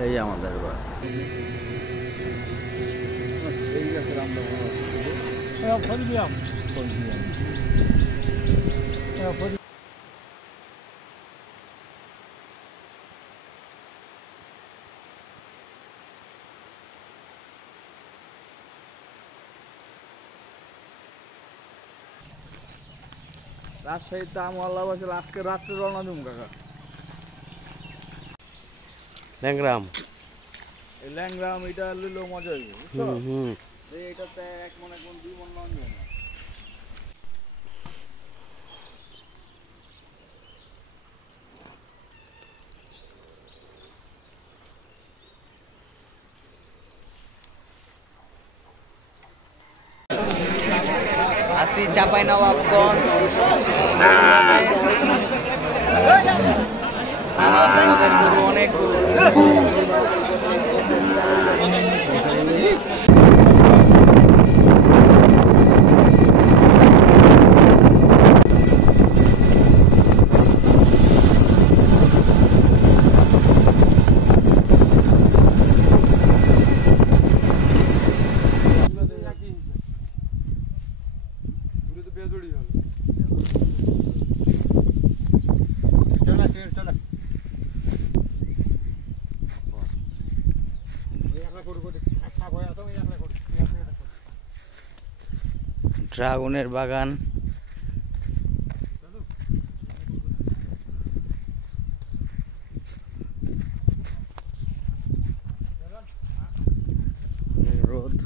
এই আমাদের বাড়ি এই গাছের আমরা রাজশাহীতে আমওয়ালা বসে আজকে রাত্রে রওনা দিম কাকা ল্যাংরাম এই ল্যাংরাম এটা লিলেও মজা হইবে বুঝছো এটাতে এক মনে কোন দুই মন লঞ্চ হবে না আসি চাঁপাইনবাবগঞ্জ আমাদের গরু অনেক গরু ড্রাগনের বাগান রোদ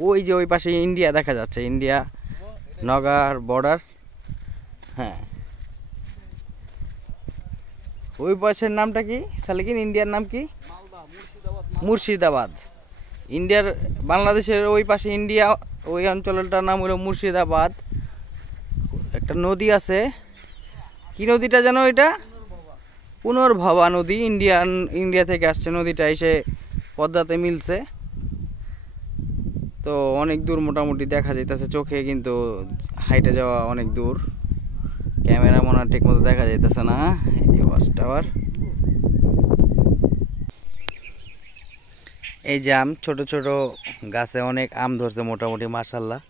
ওই যে ওই পাশে ইন্ডিয়া দেখা যাচ্ছে ইন্ডিয়া নগার বর্ডার হ্যাঁ ওই পাশের নামটা কি সালেকিন ইন্ডিয়ার নাম কি মুর্শিদাবাদ ইন্ডিয়ার বাংলাদেশের ওই পাশে ইন্ডিয়া ওই অঞ্চলটার নাম হলো মুর্শিদাবাদ একটা নদী আছে কি নদীটা জানো এটা পুনর্ভবা নদী ইন্ডিয়া থেকে আসছে নদীটা এসে পদ্মাতে মিলছে তো অনেক দূর মোটামুটি দেখা যাইতেছে চোখে কিন্তু হাইটে যাওয়া অনেক দূর ক্যামেরা মনে হয় ঠিক মতো দেখা যাইতেছে না এই ওয়াচ টাওয়ার এই যে আম ছোট ছোট গাছে অনেক আম ধরছে মোটামুটি মাশাআল্লাহ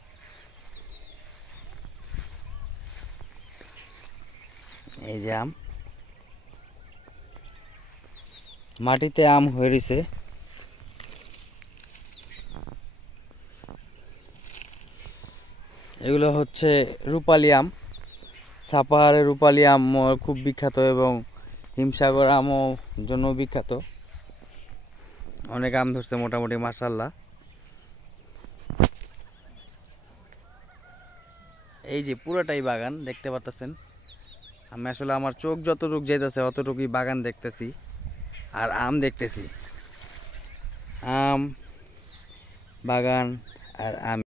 এই যে আম মাটিতে আম হয়ে রয়েছে এগুলো হচ্ছে রূপালী আম সাপাহারের রূপালী আম খুব বিখ্যাত এবং হিমসাগর আমও জন্য বিখ্যাত অনেক আম ধরছে মোটামুটি মাশাআল্লাহ এই যে পুরোটাই বাগান দেখতে পাচ্ছেন আমি আসলে আমার চোখ যতটুকু যাইতেছে অতটুকুই বাগান দেখতেছি আর আম দেখতেছি আম বাগান আর আম